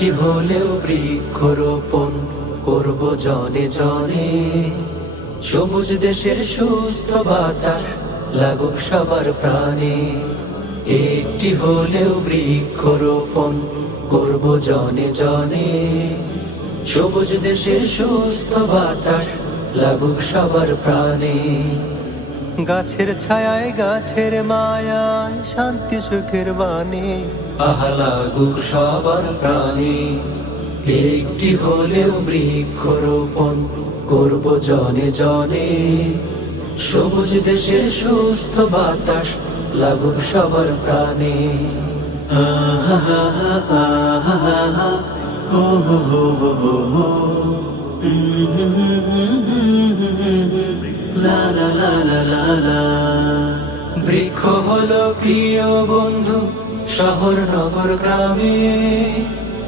একটি হলেও বৃক্ষরোপণ করব জনে জনে? সবুজ দেশের সুস্থ বাতাস লাগুক সবার প্রাণে। একটি হলেও বৃক্ষরোপণ করব জনে জনে। সবুজ দেশের সুস্থ বাতাস লাগুক সবার প্রাণে। গাছের ছায়ায় গাছের মায়ায় শান্তি সুখের বাণী। আহা লাগুক সবার প্রাণে। একটি হলেও বৃক্ষরোপণ করব জনে জনে। সবুজ দেশে সুস্থ বাতাস লাগুক সবার প্রাণে। আহা হা হা আহা হা হা ও হো হো হো হো হো বৃক্ষ হলো প্রিয় বন্ধু শহর, নগর, গ্রামে।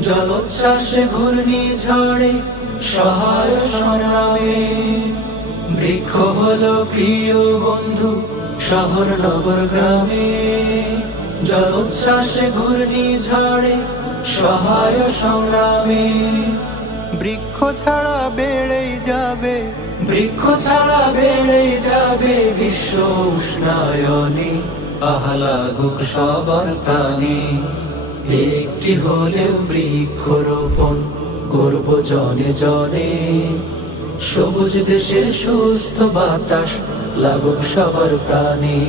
জলোচ্ছ্বাসে ঘূর্ণি ঝড়ে সহায় সংগ্রামে বৃক্ষ হলো প্রিয় বন্ধু শহর, নগর, গ্রামে। জলোচ্ছ্বাসে ঘূর্ণি ঝড়ে সহায় সংগ্রামে। বৃক্ষ ছাড়া বেড়েই যাবে বৃক্ষ ছাড়া বেড়েই যাবে বিশ্ব উষ্ণায়নে। আহলাগুক সবার প্রাণী। একটি হলেও বৃক্ষরোপণ করব জনে জনে। সবুজ দেশের সুস্থ বাতাস লাগুক সবার প্রাণী।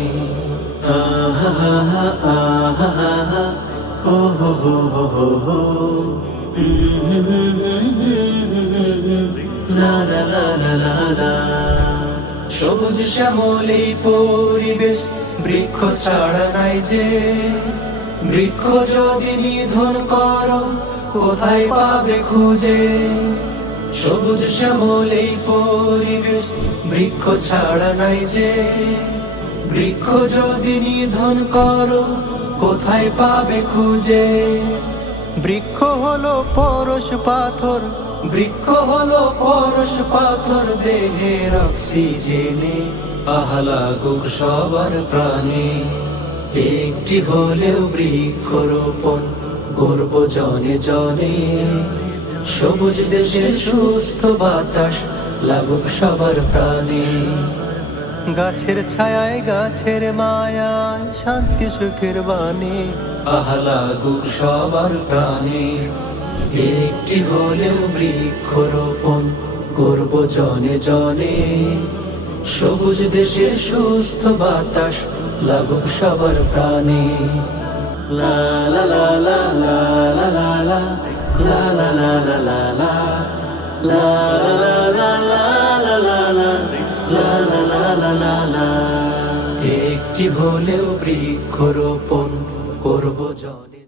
আহা হা হা আহা হা হা ও হো হো হো হো হো লা লা লা। সবুজ শ্যামল পরিবেশ, বৃক্ষ ছাড়া নাই যে। বৃক্ষ যদি নিধন করো, কোথায় পাবে খুঁজে? সবুজ শ্যামল এই পরিবেশ, বৃক্ষ ছাড়া নাই যে। বৃক্ষ যদি নিধন করো, কোথায় পাবে খুঁজে? বৃক্ষ হলো পরশ পাথর বৃক্ষ হলো পরশ পাথর দেহের অক্সিজেনে। আহলা গুক সবার প্রাণে। একটি হলেও বৃক্ষরোপণ করব জনে জনে। সবুজ দেশে সুস্থ বাতাস লাগুক সবার প্রাণে। গাছের ছায়ায় গাছের মায়া শান্তি সুখের বাণী। আহলাগুক সবার প্রাণে। একটি হলেও বৃক্ষরোপণ করব জনে জনে সবুজ দেশে সুস্থ বাতাস লাগুক সবার প্রাণে একটি হলেও বৃক্ষরোপণ করব জন